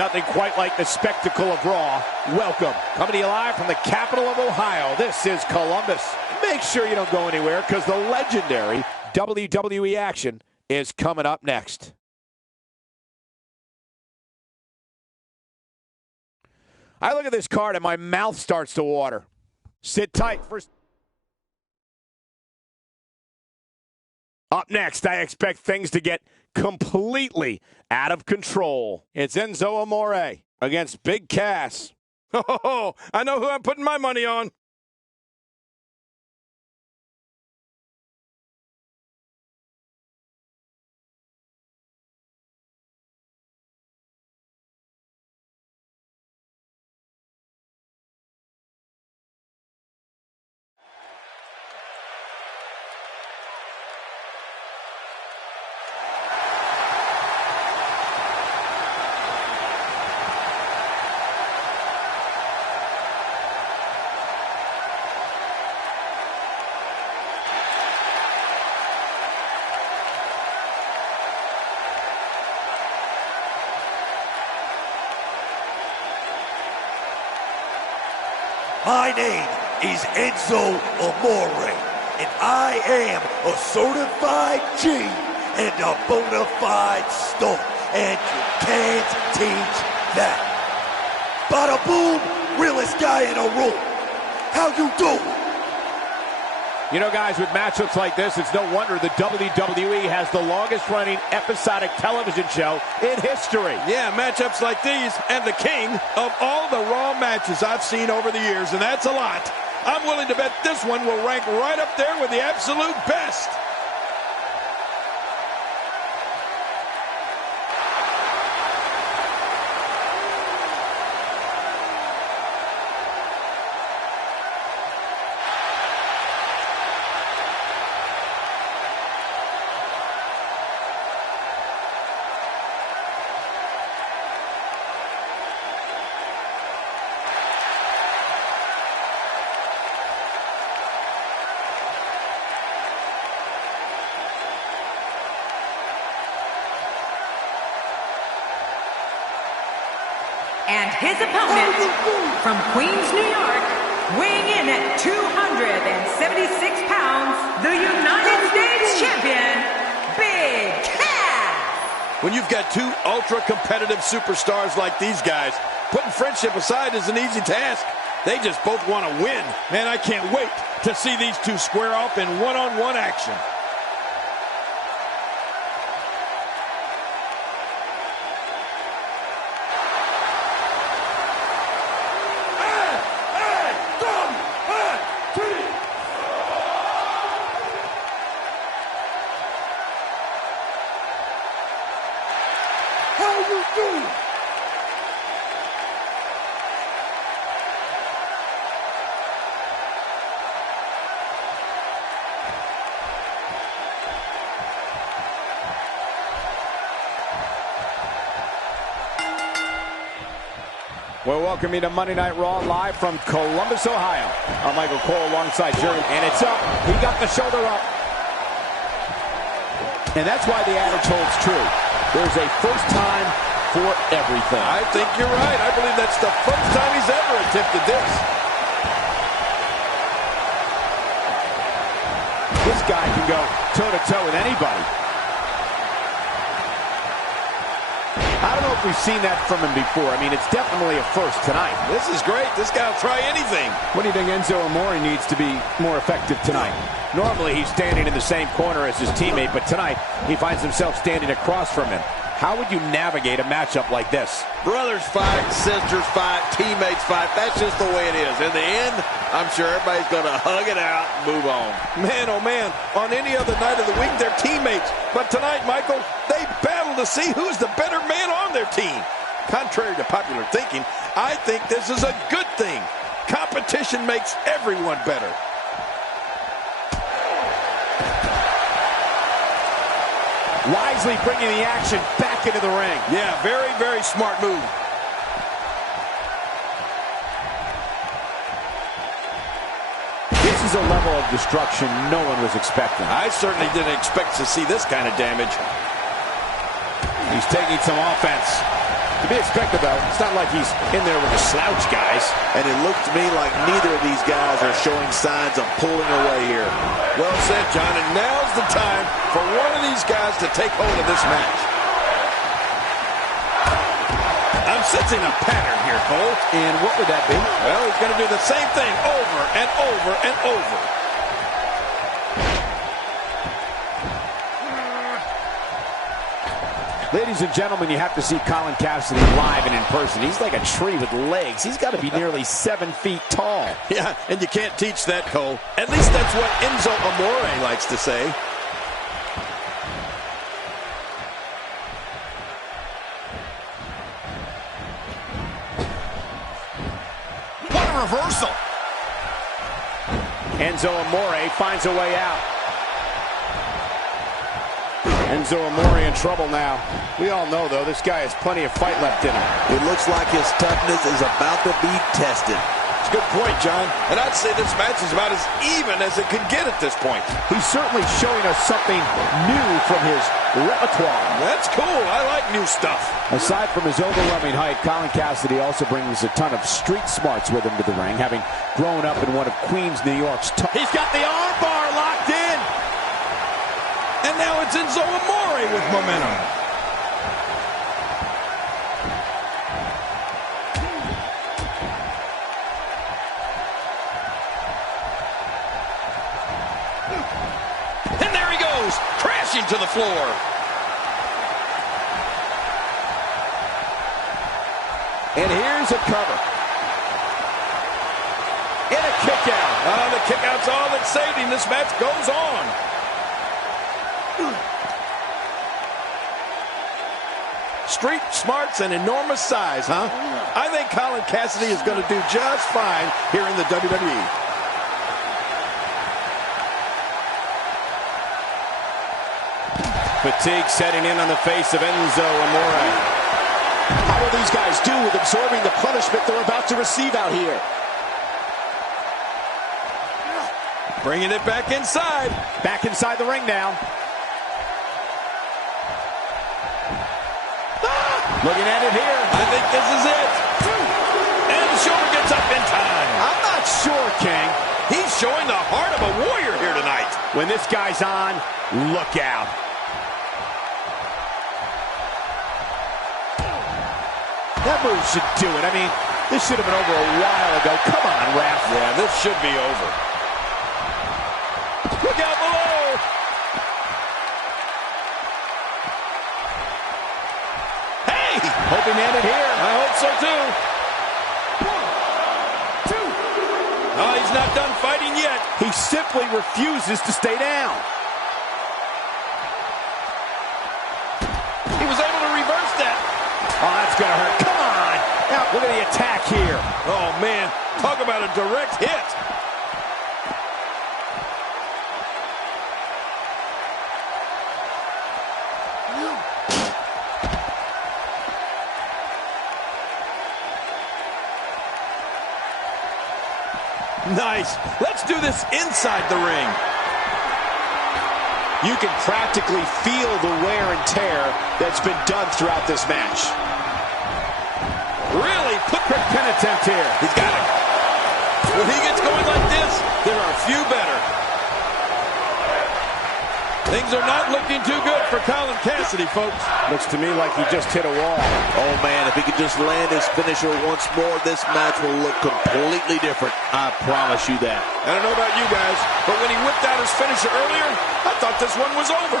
Nothing quite like the spectacle of Raw. Welcome. Coming to you live from the capital of Ohio. This is Columbus. Make sure you don't go anywhere because the legendary WWE action is coming up next. I look at this card and my mouth starts to water. Sit tight. Up next, I expect things to get completely out of control. It's Enzo Amore against Big Cass. Oh, I know who I'm putting my money on. My name is Enzo Amore, and I am a certified G and a bona fide star, and you can't teach that. Bada boom, realest guy in a room. How you doing? You know, guys, with matchups like this, it's no wonder the WWE has the longest-running episodic television show in history. Yeah, matchups like these, and the king of all the Raw matches I've seen over the years, and that's a lot. I'm willing to bet this one will rank right up there with the absolute best. And his opponent, from Queens, New York, weighing in at 276 pounds, the United States Champion, Big Cass. When you've got two ultra-competitive superstars like these guys, putting friendship aside is an easy task. They just both want to win. Man, I can't wait to see these two square off in one-on-one action. How you doing? Well, welcome you to Monday Night Raw, live from Columbus, Ohio. I'm Michael Cole alongside Jerry, and it's up. He got the shoulder up. And that's why the adage holds true. There's a first time for everything. I think you're right. I believe that's the first time he's ever attempted this. This guy can go toe-to-toe with anybody. I don't know if we've seen that from him before. I mean, it's definitely a first tonight. This is great. This guy will try anything. What do you think Enzo Amore needs to be more effective tonight? Normally, he's standing in the same corner as his teammate, but tonight, he finds himself standing across from him. How would you navigate a matchup like this? Brothers fight, sisters fight, teammates fight. That's just the way it is. In the end, I'm sure everybody's going to hug it out and move on. Man, oh man, on any other night of the week, they're teammates. But tonight, Michael, they battle to see who's the better man on their team. Contrary to popular thinking, I think this is a good thing. Competition makes everyone better. Wisely bringing the action back into the ring. Yeah, very, very smart move. This is a level of destruction no one was expecting. I certainly didn't expect to see this kind of damage. He's taking some offense. To be expected, though. It's not like he's in there with the slouch guys. And it looks to me like neither of these guys are showing signs of pulling away here. Well said, John, and now's the time for one of these guys to take hold of this match. I'm sensing a pattern here, Cole. And what would that be? Well, he's going to do the same thing over and over and over. Ladies and gentlemen, you have to see Colin Cassidy live and in person. He's like a tree with legs. He's got to be nearly 7 feet tall. Yeah, and you can't teach that, Cole. At least that's what Enzo Amore likes to say. What a reversal. Enzo Amore finds a way out. Enzo Amore in trouble now. We all know, though, this guy has plenty of fight left in him. It looks like his toughness is about to be tested. It's a good point, John. And I'd say this match is about as even as it could get at this point. He's certainly showing us something new from his repertoire. That's cool. I like new stuff. Aside from his overwhelming height, Colin Cassidy also brings a ton of street smarts with him to the ring, having grown up in one of Queens, New York's top. He's got the arm bar locked in. And now it's Enzo Amore with momentum. And there he goes, crashing to the floor. And here's a cover. And a kick out. Oh, the kick out's all that's saved him. This match goes on. Street smarts and enormous size, huh? I think Colin Cassidy is going to do just fine here in the WWE. Fatigue setting in on the face of Enzo Amore. How will these guys do with absorbing the punishment they're about to receive out here? Bringing it back inside. Back inside the ring now. Looking at it here. I think this is it. And the shoulder gets up in time. I'm not sure, King. He's showing the heart of a warrior here tonight. When this guy's on, look out. That move should do it. I mean, this should have been over a while ago. Come on, ref. Yeah, this should be over. Look out below. Hey! Hoping to end it here. I hope so, too. 1, 2. Oh, he's not done fighting yet. He simply refuses to stay down. He was able to reverse that. Oh, that's going to hurt. Come on. Now, look at the attack here. Oh, man. Talk about a direct hit. Nice. Let's do this inside the ring. You can practically feel the wear and tear that's been done throughout this match. Really put Quick pin attempt here. He's got it. When he gets going like this, there are a few better. Things are not looking too good for Colin Cassidy, folks. Looks to me like he just hit a wall. Oh, man, if he could just land his finisher once more, this match will look completely different. I promise you that. I don't know about you guys, but when he whipped out his finisher earlier, I thought this one was over.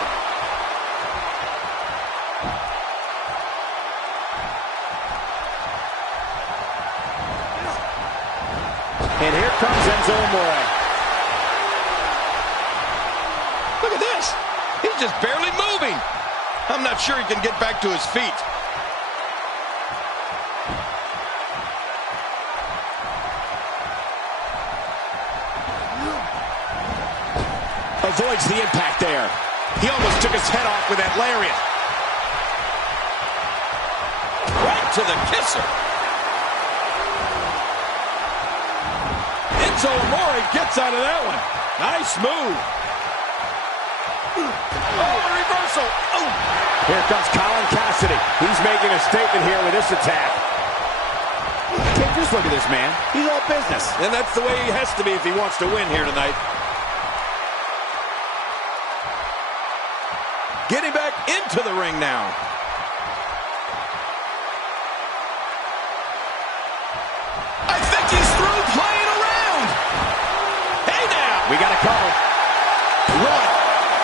And here comes Enzo Amore. Look at this. He's just barely moving. I'm not sure he can get back to his feet. Avoids the impact there. He almost took his head off with that lariat. Right to the kisser. Enzo Amore gets out of that one. Nice move. Oh, reversal. Oh. Here comes Colin Cassidy. He's making a statement here with this attack. King, just look at this man. He's all business. And that's the way he has to be if he wants to win here tonight. Getting back into the ring now. I think he's through playing around. Hey now. We got a cover. One.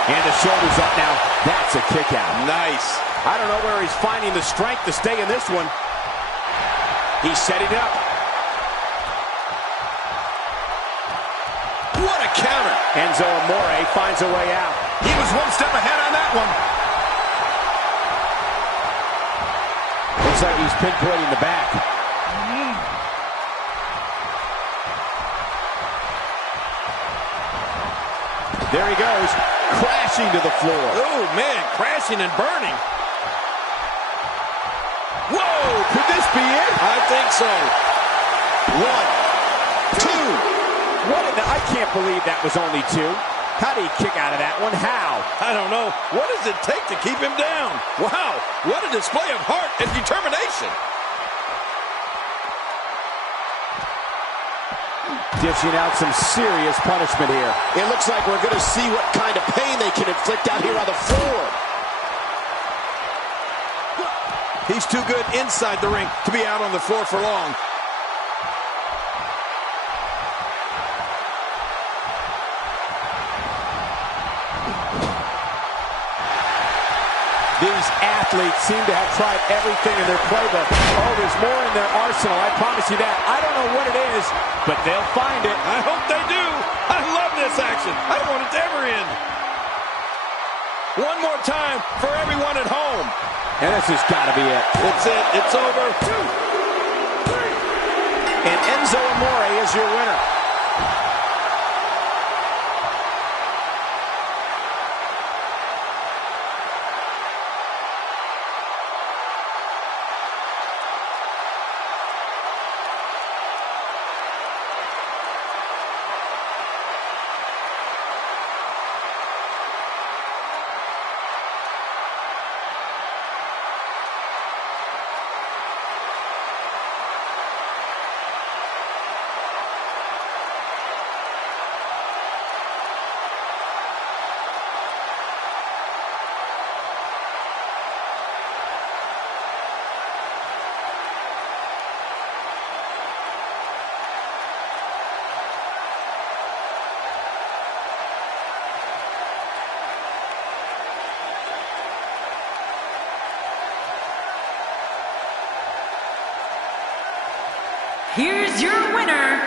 And the shoulder's up now. That's a kick out. Nice. I don't know where he's finding the strength to stay in this one. He's setting it up. What a counter. Enzo Amore finds a way out. He was one step ahead on that one. Looks like he's pinpointing the back. There he goes, crashing to the floor. Oh, man, crashing and burning. Whoa, could this be it? I think so. 1, 2. What? I can't believe that was only 2. How did he kick out of that one? How? I don't know. What does it take to keep him down? Wow, what a display of heart and determination. Dishing out some serious punishment here. It looks like we're going to see what kind of pain they can inflict out here on the floor. He's too good inside the ring to be out on the floor for long. These athletes seem to have tried everything in their playbook. Oh, there's more in their arsenal, I promise you that. I don't know what it is, but they'll find it. I hope they do. I love this action. I don't want it to ever end. One more time for everyone at home. And this has got to be it. It's it. It's over. 2, 3. And Enzo Amore is your winner. Here's your winner,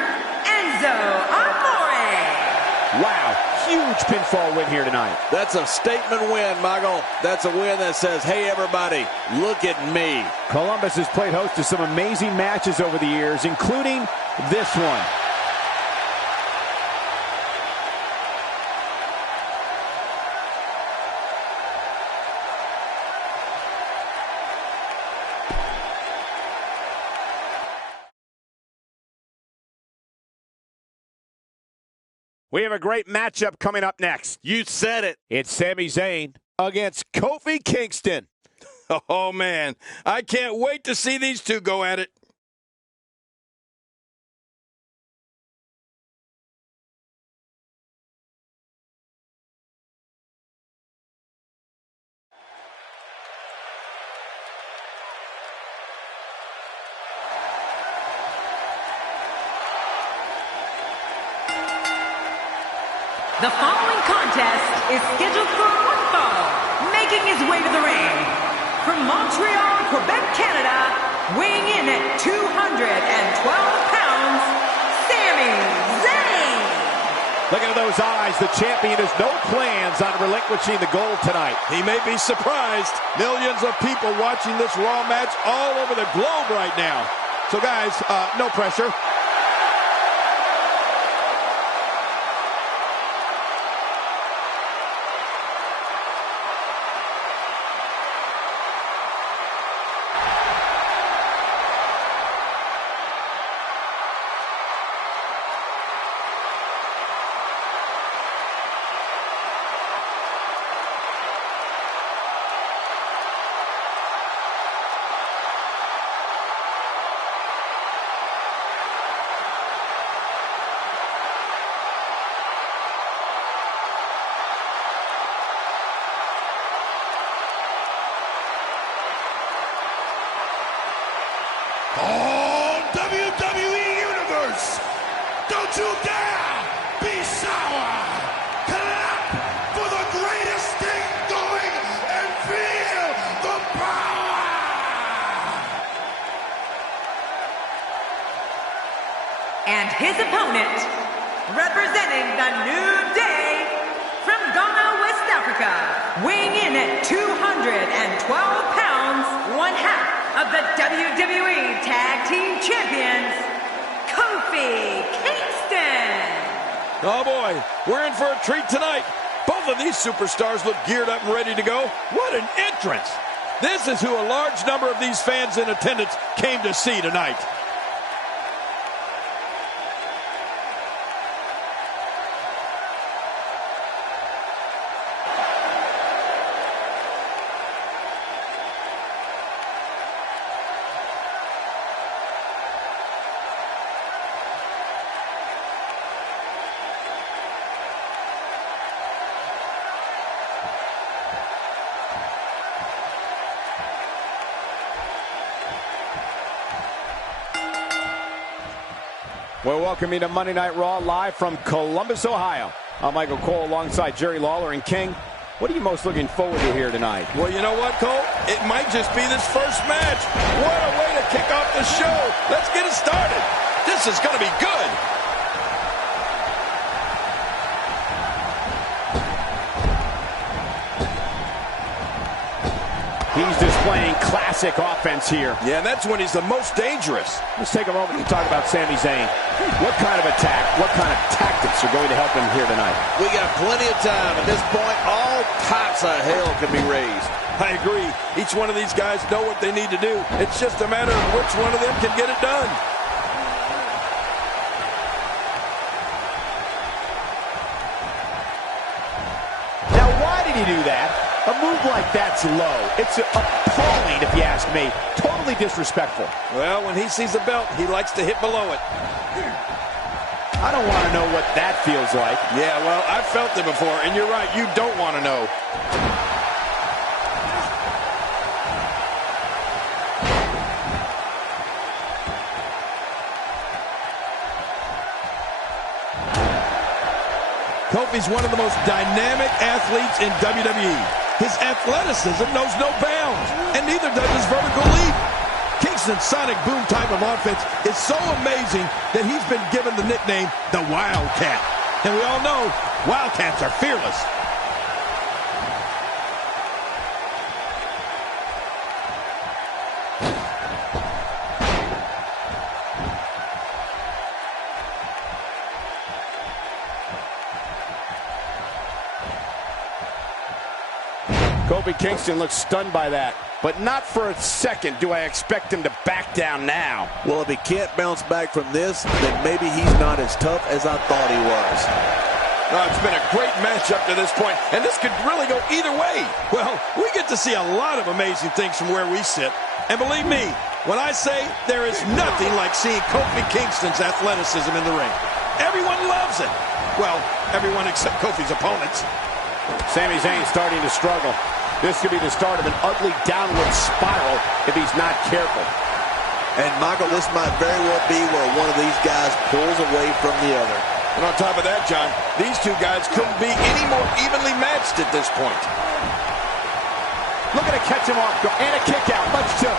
Enzo Amore. Wow, huge pinfall win here tonight. That's a statement win, Michael. That's a win that says, hey, everybody, look at me. Columbus has played host to some amazing matches over the years, including this one. We have a great matchup coming up next. You said it. It's Sami Zayn against Kofi Kingston. Oh, man. I can't wait to see these two go at it. The following contest is scheduled for one fall. Making his way to the ring, from Montreal, Quebec, Canada, weighing in at 212 pounds, Sami Zayn. Looking at those eyes, the champion has no plans on relinquishing the gold tonight. He may be surprised. Millions of people watching this Raw match all over the globe right now. So, guys, no pressure. All WWE Universe, don't you dare be sour. Clap for the greatest thing going and feel the power. And his opponent, representing the New Day from Ghana, West Africa, weighing in at 212 pounds, one half of the WWE Tag Team Champions, Kofi Kingston. Oh boy, we're in for a treat tonight. Both of these superstars look geared up and ready to go. What an entrance! This is who a large number of these fans in attendance came to see tonight. Well, welcome you to Monday Night Raw, live from Columbus, Ohio. I'm Michael Cole alongside Jerry Lawler and King. What are you most looking forward to here tonight? Well, you know what, Cole? It might just be this first match. What a way to kick off the show. Let's get it started. This is going to be good. He's displaying classic offense here. Yeah, and that's when he's the most dangerous. Let's take a moment to talk about Sami Zayn. What kind of attack, what kind of tactics are going to help him here tonight? We got plenty of time. At this point, all types of hell can be raised. I agree. Each one of these guys know what they need to do. It's just a matter of which one of them can get it done. Now, why did he do that? A move like that's low. It's appalling, if you ask me. Totally disrespectful. Well, when he sees the belt, he likes to hit below it. I don't want to know what that feels like. Yeah, well, I've felt it before, and you're right, you don't want to know. Kofi's one of the most dynamic athletes in WWE. His athleticism knows no bounds, and neither does his vertical leap. Kingston's sonic boom type of offense is so amazing that he's been given the nickname the Wildcat. And we all know Wildcats are fearless. Kofi Kingston looks stunned by that, but not for a second do I expect him to back down now. Well, if he can't bounce back from this, then maybe he's not as tough as I thought he was. It's been a great match up to this point, and this could really go either way. Well, we get to see a lot of amazing things from where we sit. And believe me, when I say there is nothing like seeing Kofi Kingston's athleticism in the ring. Everyone loves it. Well, everyone except Kofi's opponents. Sami Zayn starting to struggle. This could be the start of an ugly downward spiral if he's not careful. And Michael, this might very well be where one of these guys pulls away from the other. And on top of that, John, these two guys couldn't be any more evenly matched at this point. Looking to catch him off guard, and a kick out, much to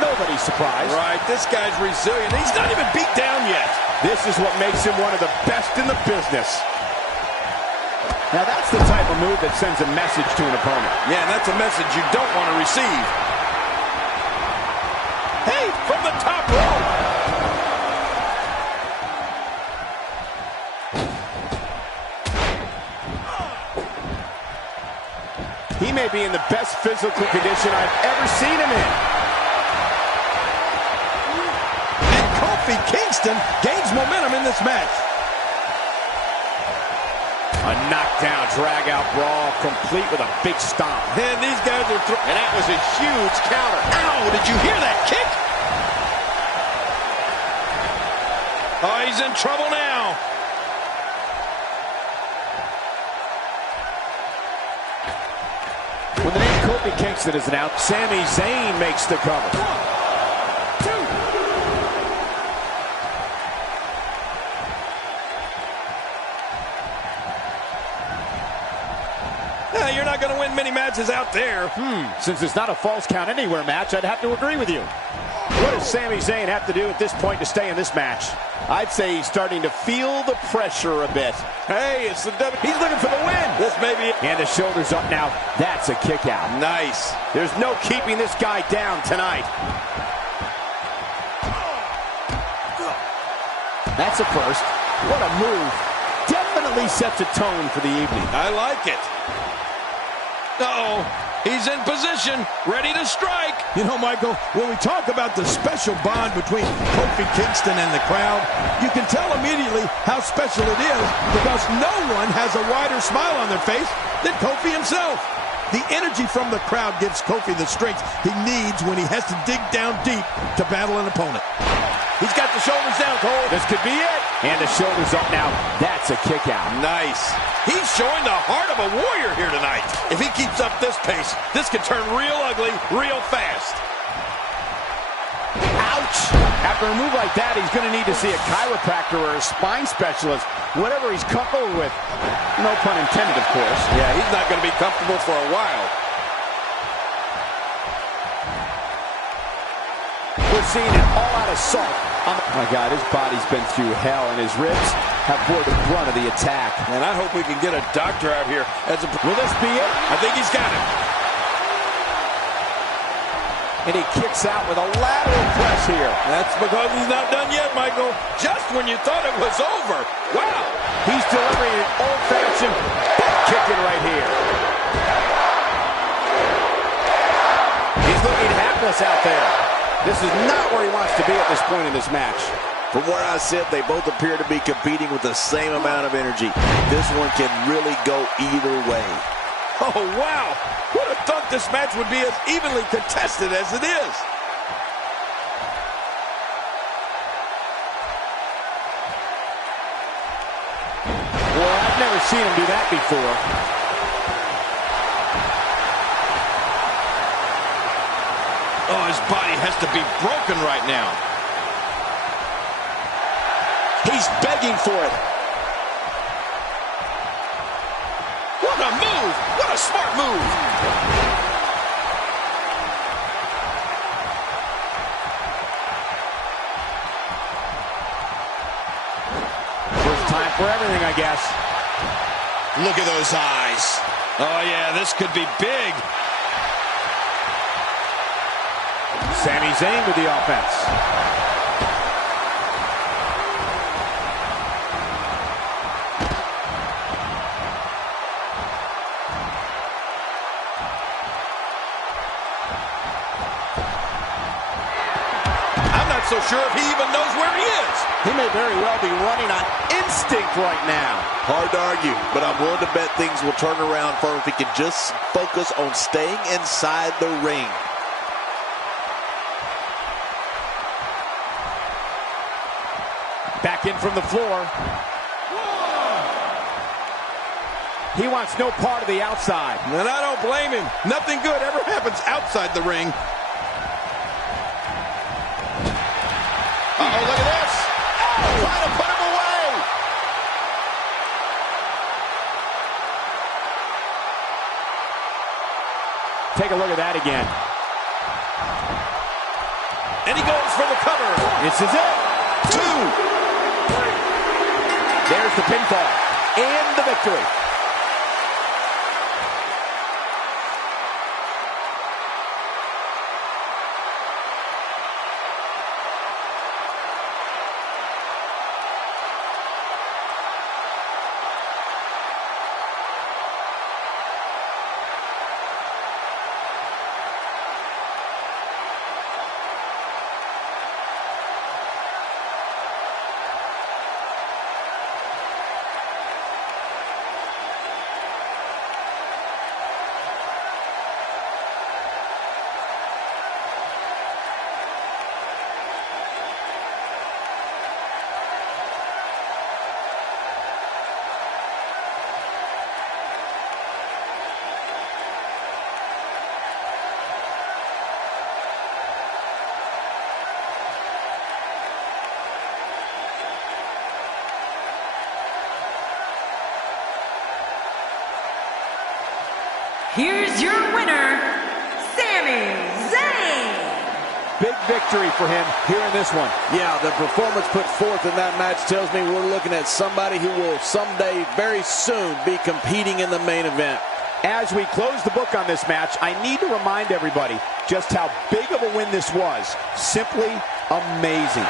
nobody's surprise. Right, this guy's resilient. He's not even beat down yet. This is what makes him one of the best in the business. Now that's the type of move that sends a message to an opponent. Yeah, and that's a message you don't want to receive. Hey, from the top rope. He may be in the best physical condition I've ever seen him in. And Kofi Kingston gains momentum in this match. A knockdown, drag-out brawl, complete with a big stomp. And these guys are and that was a huge counter. Ow, did you hear that kick? Oh, he's in trouble now. When the name Kofi Kingston is announced, Sami Zayn makes the cover. 1, 2, You're not going to win many matches out there. Since it's not a false count anywhere match, I'd have to agree with you. What does Sami Zayn have to do at this point to stay in this match? I'd say he's starting to feel the pressure a bit. Hey, it's the he's looking for the win. This may be it. And the shoulders up now. That's a kick out. Nice. There's no keeping this guy down tonight. That's a first. What a move. Definitely sets a tone for the evening. I like it. Uh-oh. He's in position, ready to strike. You know, Michael, when we talk about the special bond between Kofi Kingston and the crowd, you can tell immediately how special it is because no one has a wider smile on their face than Kofi himself. The energy from the crowd gives Kofi the strength he needs when he has to dig down deep to battle an opponent. He's got the shoulders down, Cole. This could be it. And the shoulders up now. That's a kick out. Nice. He's showing the heart of a warrior here tonight. If he keeps up this pace, this could turn real ugly real fast. Ouch. After a move like that, he's going to need to see a chiropractor or a spine specialist. Whatever he's comfortable with. No pun intended, of course. Yeah, he's not going to be comfortable for a while. We're seeing an all-out assault. Oh my God, his body's been through hell, and his ribs have bore the brunt of the attack. And I hope we can get a doctor out here. Will this be it? I think he's got it. And he kicks out with a lateral press here. That's because he's not done yet, Michael. Just when you thought it was over. Wow. He's delivering an old-fashioned butt kicking right here. He's looking hapless out there. This is not where he wants to be at this point in this match. From where I sit, they both appear to be competing with the same amount of energy. This one can really go either way. Oh, wow. Who'd have thought this match would be as evenly contested as it is? Well, I've never seen him do that before. Oh, his body has to be broken right now. He's begging for it. What a move! What a smart move! First time for everything, I guess. Look at those eyes. Oh, yeah, this could be big. Sami Zayn with the offense. I'm not so sure if he even knows where he is. He may very well be running on instinct right now. Hard to argue, but I'm willing to bet things will turn around for him if he can just focus on staying inside the ring. Back in from the floor. He wants no part of the outside. And I don't blame him. Nothing good ever happens outside the ring. Uh-oh, look at this. Oh, trying to put him away. Take a look at that again. And he goes for the cover. This is it. 2. There's the pinfall and the victory. here's your winner, Sami Zayn. Big victory for him here in this one. Yeah, the performance put forth in that match tells me we're looking at somebody who will someday, very soon, be competing in the main event. As we close the book on this match, I need to remind everybody just how big of a win this was. Simply amazing.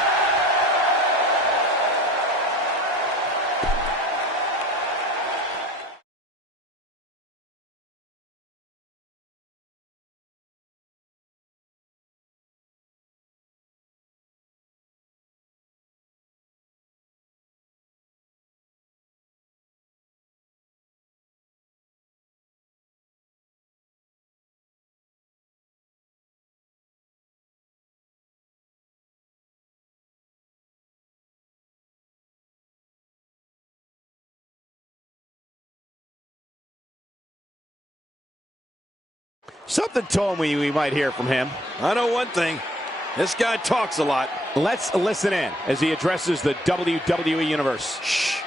Something told me we might hear from him. I know one thing. This guy talks a lot. Let's listen in as he addresses the WWE Universe. Shh.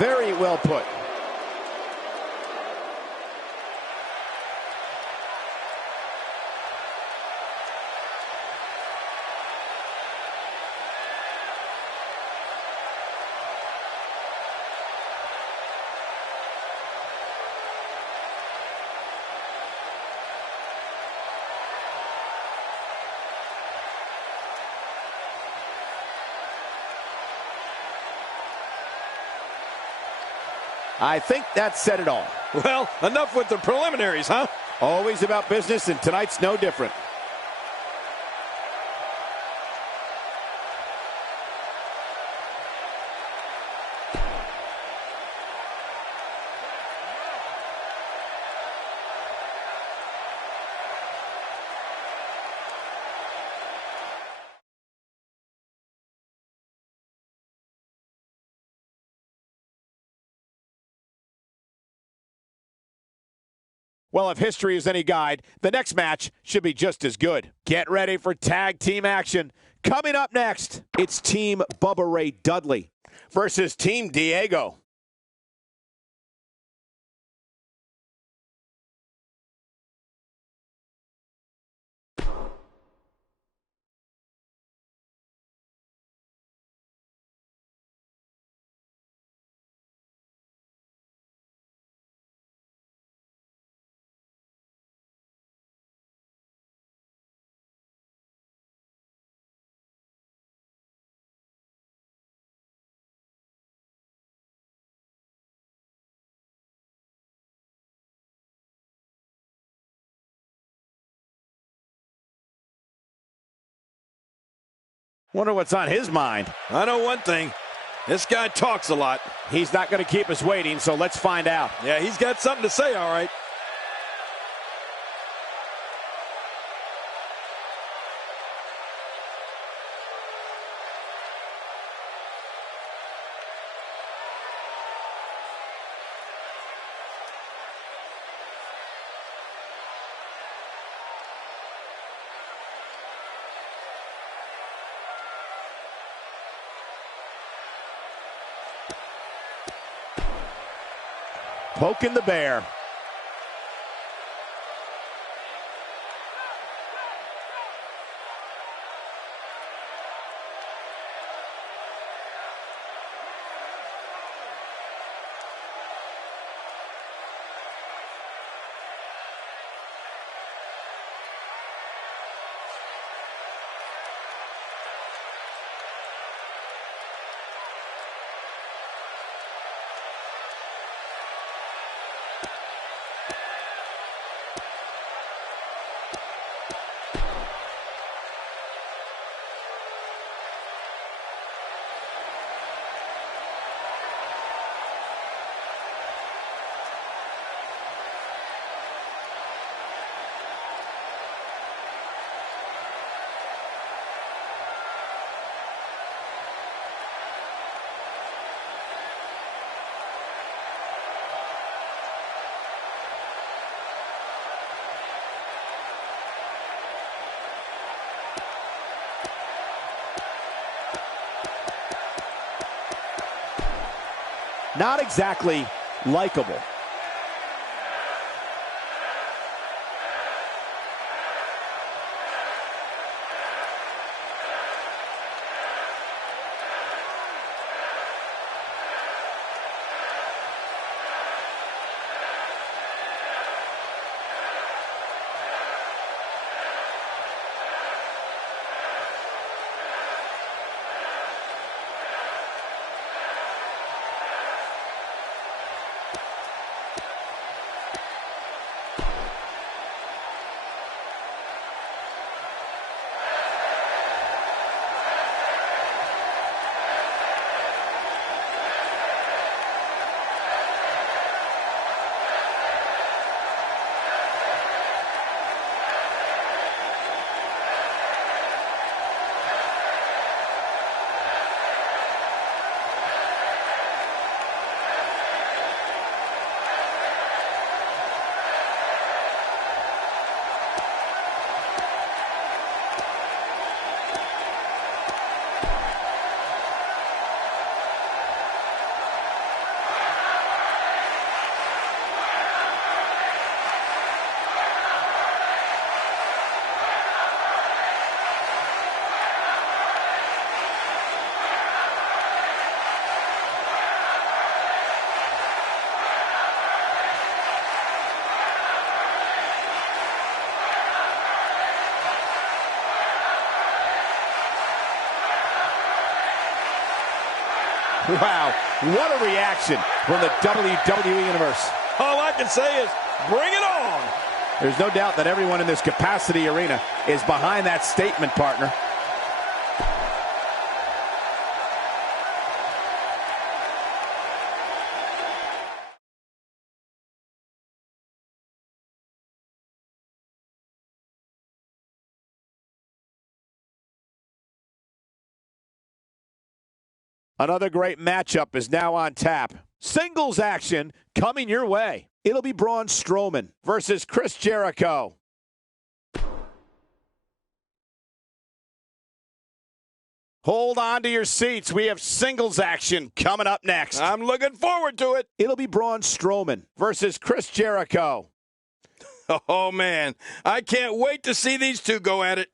Very well put. I think that said it all. Well, enough with the preliminaries, huh? Always about business, and tonight's no different. Well, if history is any guide, the next match should be just as good. Get ready for tag team action. Coming up next, it's Team Bubba Ray Dudley versus Team Diego. Wonder what's on his mind. I know one thing. This guy talks a lot. He's not going to keep us waiting, so let's find out. Yeah, he's got something to say, all right. Poking the bear. Not exactly likable. Wow, what a reaction from the WWE Universe. All I can say is, bring it on! There's no doubt that everyone in this capacity arena is behind that statement, partner. Another great matchup is now on tap. Singles action coming your way. It'll be Braun Strowman versus Chris Jericho. Hold on to your seats. We have singles action coming up next. I'm looking forward to it. It'll be Braun Strowman versus Chris Jericho. Oh, man. I can't wait to see these two go at it.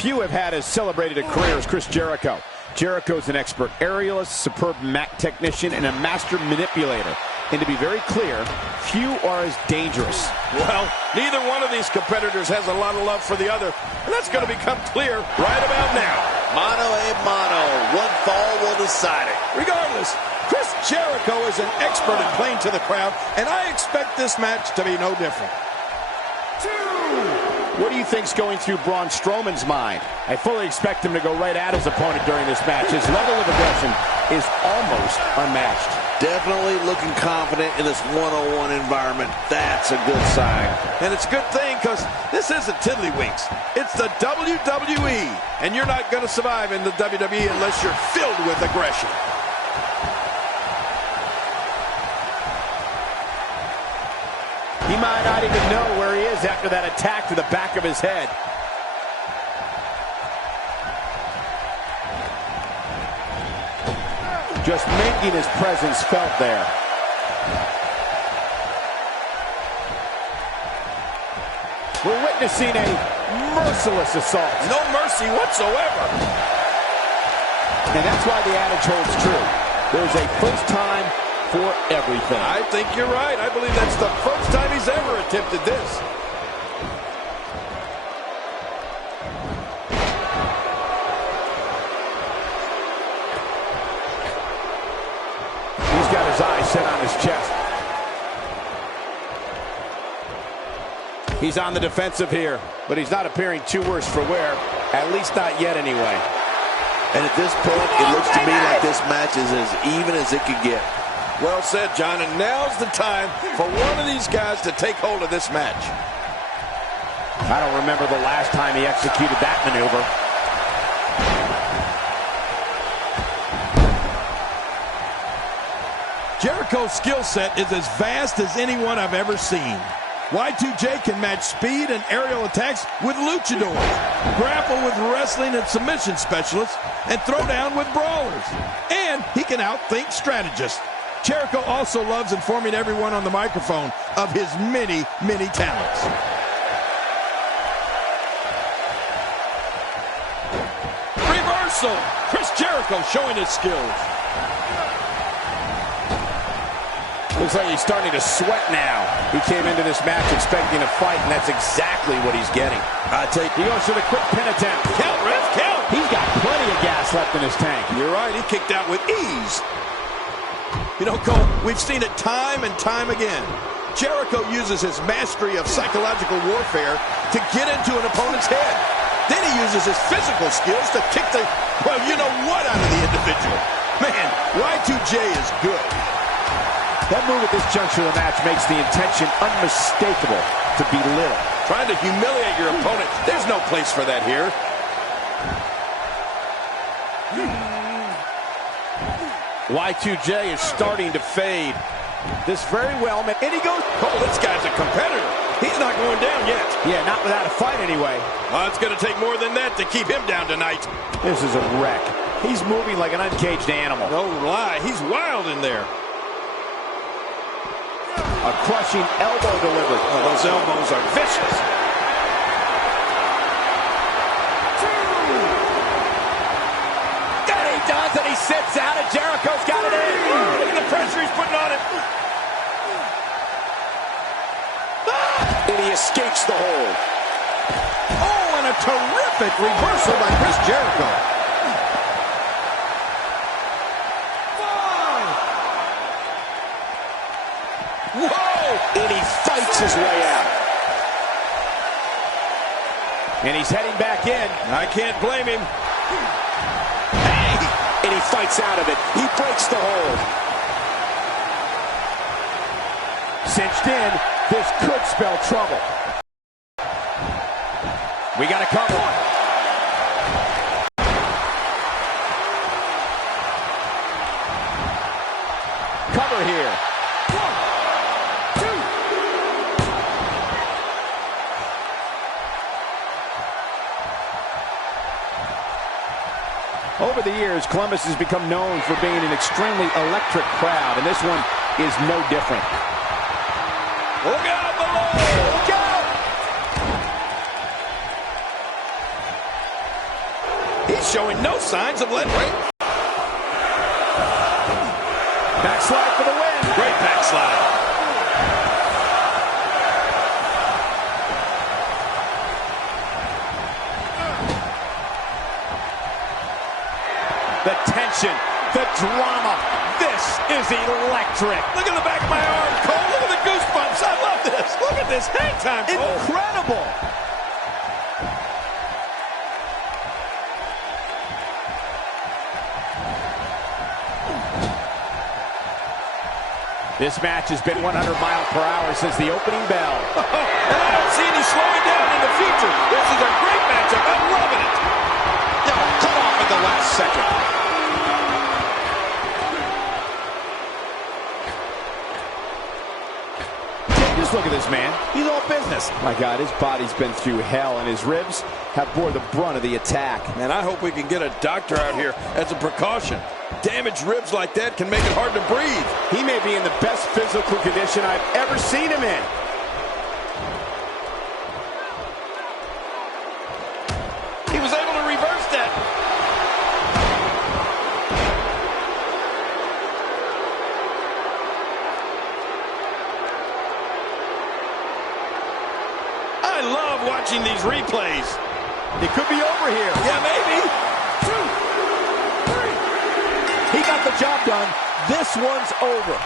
Few have had as celebrated a career as Chris Jericho. Jericho's an expert aerialist, superb mat technician, and a master manipulator. And to be very clear, few are as dangerous. Well, neither one of these competitors has a lot of love for the other, and that's going to become clear right about now. Mano a mano. One fall will decide it. Regardless, Chris Jericho is an expert at playing to the crowd, and I expect this match to be no different. What do you think's going through Braun Strowman's mind? I fully expect him to go right at his opponent during this match. His level of aggression is almost unmatched. Definitely looking confident in this one-on-one environment. That's a good sign. And it's a good thing because this isn't tiddlywinks. It's the WWE, and you're not going to survive in the WWE unless you're filled with aggression. He might not even know where he is after that attack to the back of his head. Just making his presence felt there. We're witnessing a merciless assault. No mercy whatsoever. And that's why the adage holds true. There's a first time for everything. I think you're right. I believe that's the first time he's ever attempted this. He's got his eyes set on his chest. He's on the defensive here, but he's not appearing too worse for wear, at least not yet anyway. And at this point, it looks to me like this match is as even as it could get. Well said, John, and now's the time for one of these guys to take hold of this match. I don't remember the last time he executed that maneuver. Jericho's skill set is as vast as anyone I've ever seen. Y2J can match speed and aerial attacks with luchadors, grapple with wrestling and submission specialists, and throw down with brawlers. And he can outthink strategists. Jericho also loves informing everyone on the microphone of his many, many talents. Reversal! Chris Jericho showing his skills. Looks like he's starting to sweat now. He came into this match expecting a fight, and that's exactly what he's getting. He goes for the quick pin attempt. Count, ref, count! He's got plenty of gas left in his tank. You're right, he kicked out with ease. You know, Cole, we've seen it time and time again. Jericho uses his mastery of psychological warfare to get into an opponent's head. Then he uses his physical skills to kick the, well, you know what, out of the individual. Man, Y2J is good. That move at this juncture of the match makes the intention unmistakable to belittle. Trying to humiliate your opponent. There's no place for that here. Y2J is starting to fade. This very well, and he goes. Oh, this guy's a competitor. He's not going down yet. Yeah, not without a fight anyway. It's going to take more than that to keep him down tonight. This is a wreck. He's moving like an uncaged animal. No lie, he's wild in there. A crushing elbow delivered. Oh, those elbows are vicious. And he does, and he sits out, and Jericho's got it in. Look at the pressure he's putting on it. he escapes the hold. Oh, and a terrific reversal by Chris Jericho. Whoa! And he fights his way out. And he's heading back in. I can't blame him. And he fights out of it. He breaks the hold. Cinched in. This could spell trouble. We got to cover. Cover here. 1, 2. Over the years, Columbus has become known for being an extremely electric crowd, and this one is no different. Look out below! Look out! He's showing no signs of letting go. Backslide for the win. Great backslide. The tension, the drama. This is electric. Look at the back of my arm, Cole. Look at the goosebumps. I love this. Look at this hang time, Cole. Incredible. This match has been 100 miles per hour since the opening bell. And I don't see any slowing down in the future. This is a great matchup. I'm loving it. No, cut off at the last second. Just look at this man. He's all business. My God, his body's been through hell, and his ribs have bore the brunt of the attack. Man, I hope we can get a doctor out here as a precaution. Damaged ribs like that can make it hard to breathe. He may be in the best physical condition I've ever seen him in. He was able to reverse that. I love watching these replays. It could be over here. Yeah, maybe. 2, 3. He got the job done. This one's over.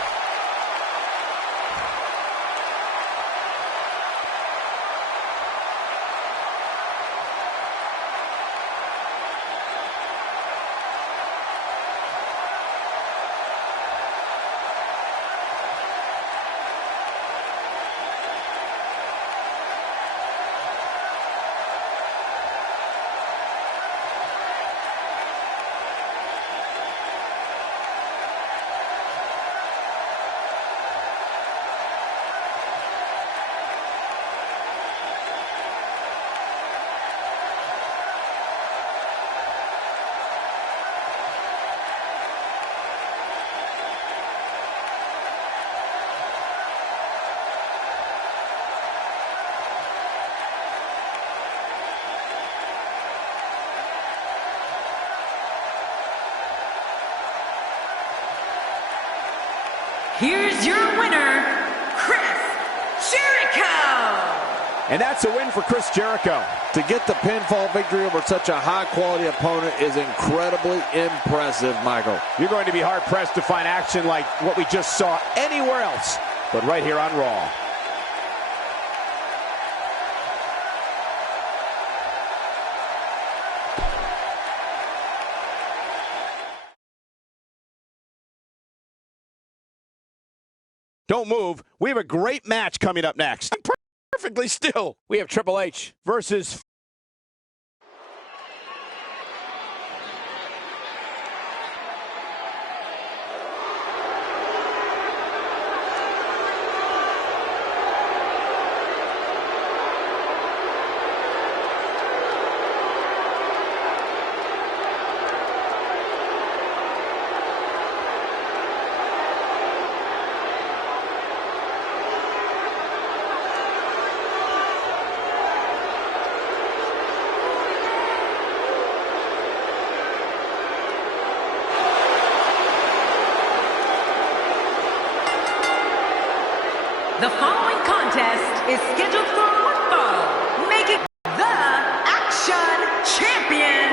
Here's your winner, Chris Jericho. And that's a win for Chris Jericho. To get the pinfall victory over such a high-quality opponent is incredibly impressive, Michael. You're going to be hard-pressed to find action like what we just saw anywhere else, but right here on Raw. Don't move. We have a great match coming up next. Perfectly still. We have Triple H versus... The following contest is scheduled for one fall, making the Action Champion,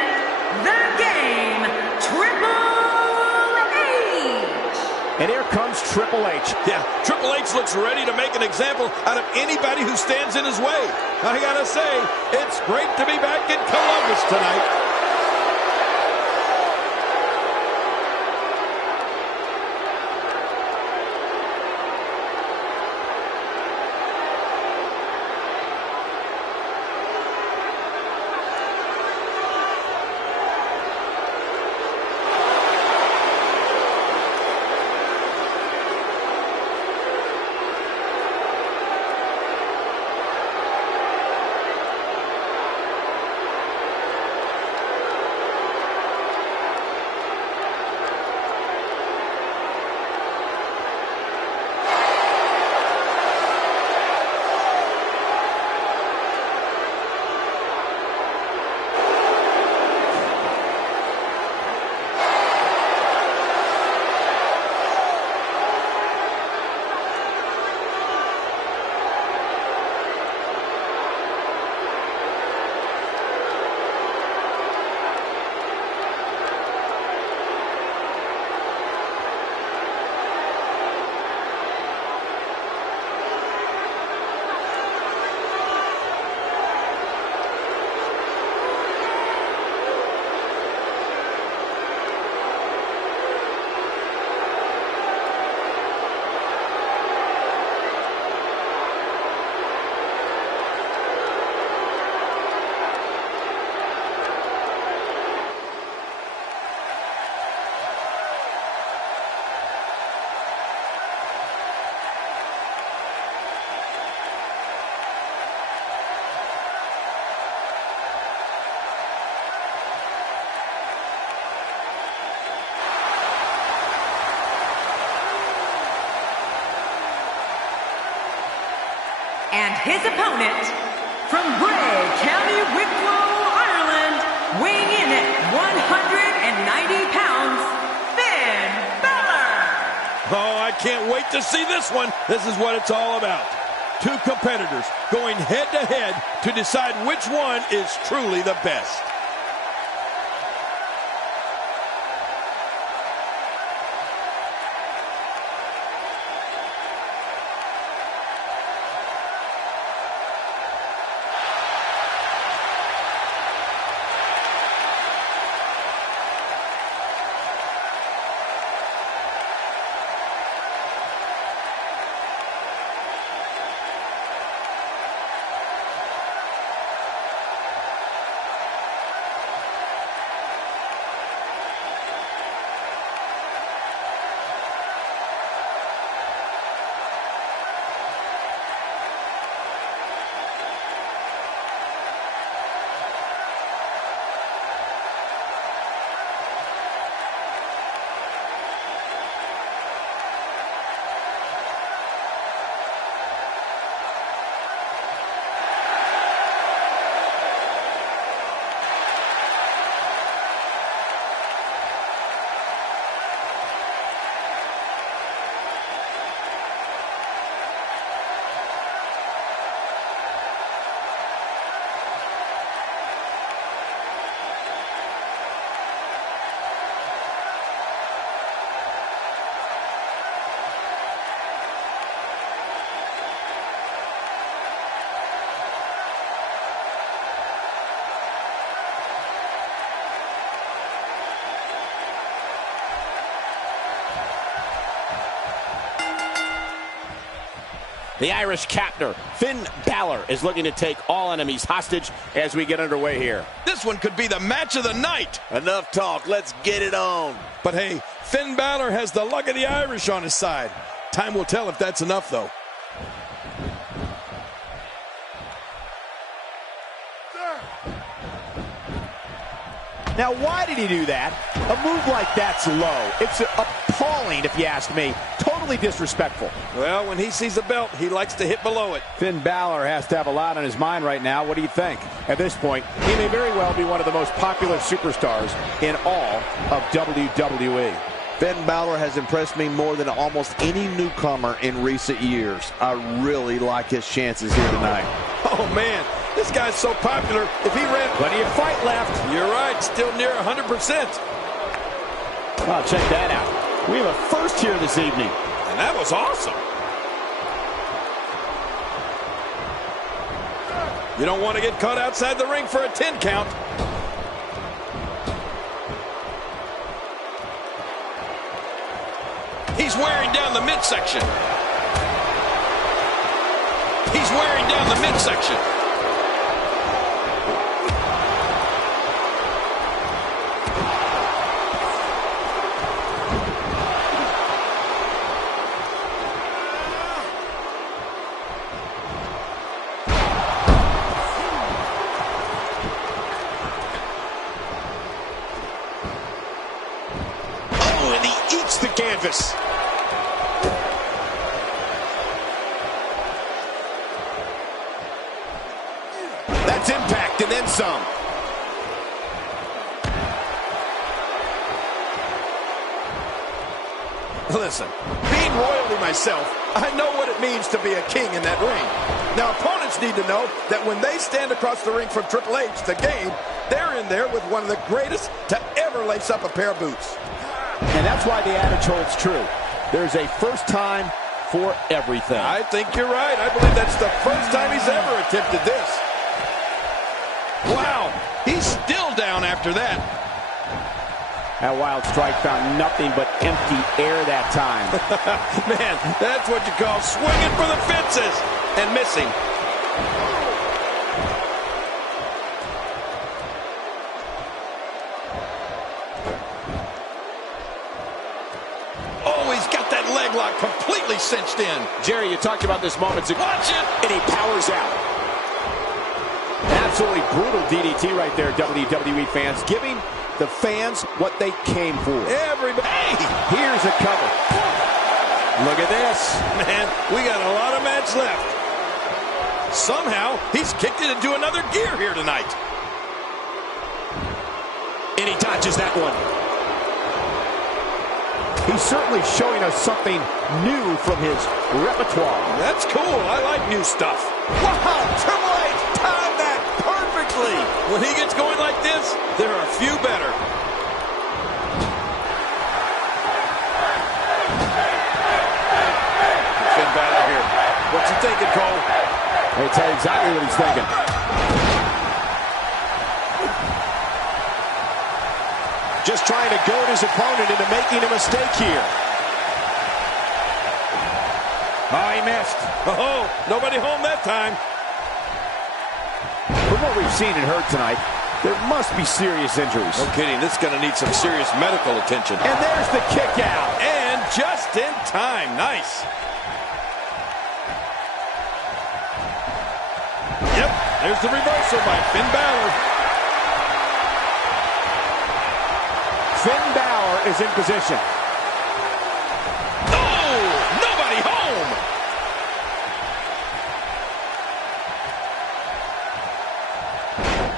the Game, Triple H. And here comes Triple H. Yeah, Triple H looks ready to make an example out of anybody who stands in his way. I gotta say, it's great to be back in Columbus tonight. And his opponent, from Bray County, Wicklow, Ireland, weighing in at 190 pounds, Finn Balor. Oh, I can't wait to see this one. This is what it's all about. Two competitors going head-to-head to decide which one is truly the best. The Irish captor, Finn Balor, is looking to take all enemies hostage as we get underway here. This one could be the match of the night. Enough talk. Let's get it on. But hey, Finn Balor has the luck of the Irish on his side. Time will tell if that's enough, though. Now, why did he do that? A move like that's low. It's appalling, if you ask me. Totally disrespectful. Well, when he sees a belt, he likes to hit below it. Finn Balor has to have a lot on his mind right now. What do you think? At this point, he may very well be one of the most popular superstars in all of WWE. Finn Balor has impressed me more than almost any newcomer in recent years. I really like his chances here tonight. Oh, man, this guy's so popular. If he ran... Plenty of fight left. You're right, still near 100%. Oh, check that out. We have a first here this evening. And that was awesome. You don't want to get caught outside the ring for a 10 count. He's wearing down the midsection. He's wearing down the midsection. Oh, and he eats the canvas. That's impact and then some. Listen, being royalty myself, I know what it means to be a king in that ring. Now, opponents need to know that when they stand across the ring from Triple H, the game, they're in there with one of the greatest to ever lace up a pair of boots. And that's why the adage holds true. There's a first time for everything. I think you're right. I believe that's the first time he's ever attempted this. Wow, he's still down after that. That wild strike found nothing but empty air that time. Man, that's what you call swinging for the fences and missing. Oh, he's got that leg lock completely cinched in. Jerry, you talked about this moments ago. Watch it. And he powers out. Absolutely brutal DDT right there, WWE fans, giving the fans what they came for. Everybody. Hey, here's a cover. Look at this. Man, we got a lot of match left. Somehow, he's kicked it into another gear here tonight. And he dodges that one. He's certainly showing us something new from his repertoire. That's cool. I like new stuff. Wow, Triple H timed that perfectly. When he gets going like this, there are a few better. Finn Balor here. What's he thinking, Cole? I'll tell you exactly what he's thinking. Just trying to goad his opponent into making a mistake here. Oh, he missed. Oh, nobody home that time. From what we've seen and heard tonight, there must be serious injuries. No kidding. This is going to need some serious medical attention. And there's the kick out. And just in time. Nice. Yep, there's the reversal by Finn Balor. Finn Balor is in position. Oh, nobody home.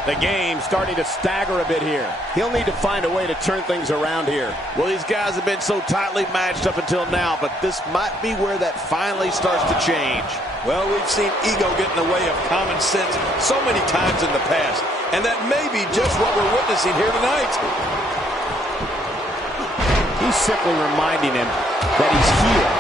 The game starting to stagger a bit here. He'll need to find a way to turn things around here. Well, these guys have been so tightly matched up until now, but this might be where that finally starts to change. Well, we've seen ego get in the way of common sense so many times in the past, and that may be just what we're witnessing here tonight. He's simply reminding him that he's here.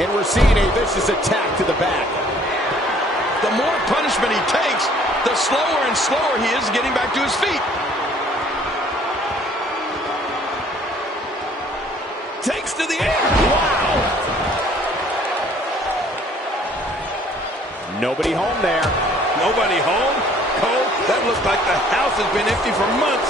And we're seeing a vicious attack to the back. The more punishment he takes, the slower and slower he is getting back to his feet. Takes to the air. Wow. Nobody home there. Nobody home? Cole, that looks like the house has been empty for months.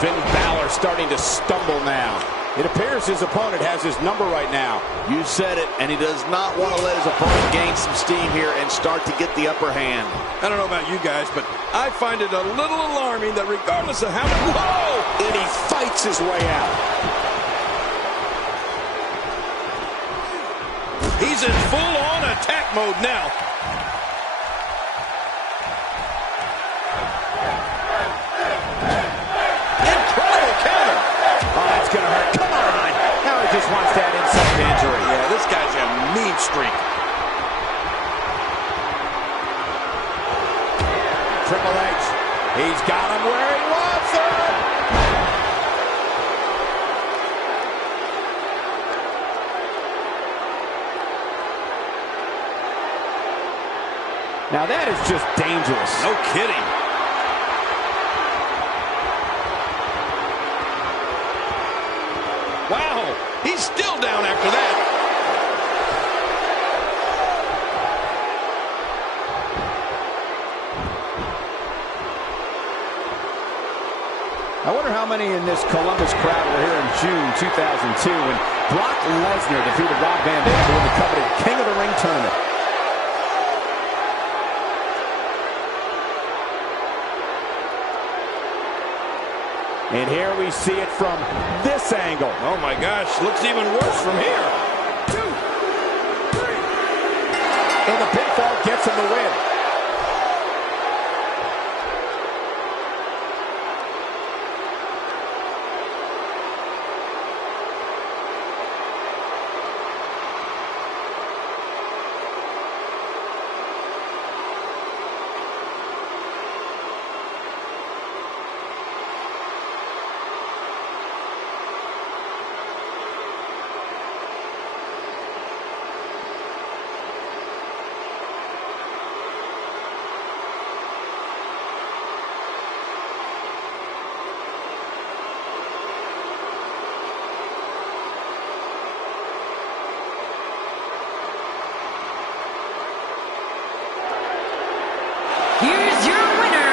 Finn Balor starting to stumble now. It appears his opponent has his number right now. You said it, and he does not want to let his opponent gain some steam here and start to get the upper hand. I don't know about you guys, but I find it a little alarming that regardless of how many... Whoa! And he fights his way out. He's in full-on attack mode now. streak. Triple H, he's got him where he wants him. Now that is just dangerous. No kidding. Wow, he's still down after that. I wonder how many in this Columbus crowd were here in June 2002 when Brock Lesnar defeated Rob Van Dam to win the coveted King of the Ring tournament. And here we see it from this angle. Oh my gosh, looks even worse from here. 2, 3. And the pinfall gets him the win. Here's your winner,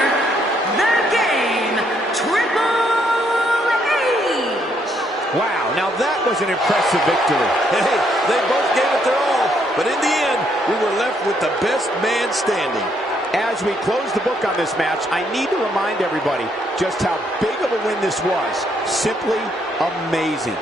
the Game, Triple H. Wow, now that was an impressive victory. Hey, they both gave it their all, but in the end, we were left with the best man standing. As we close the book on this match, I need to remind everybody just how big of a win this was. Simply amazing.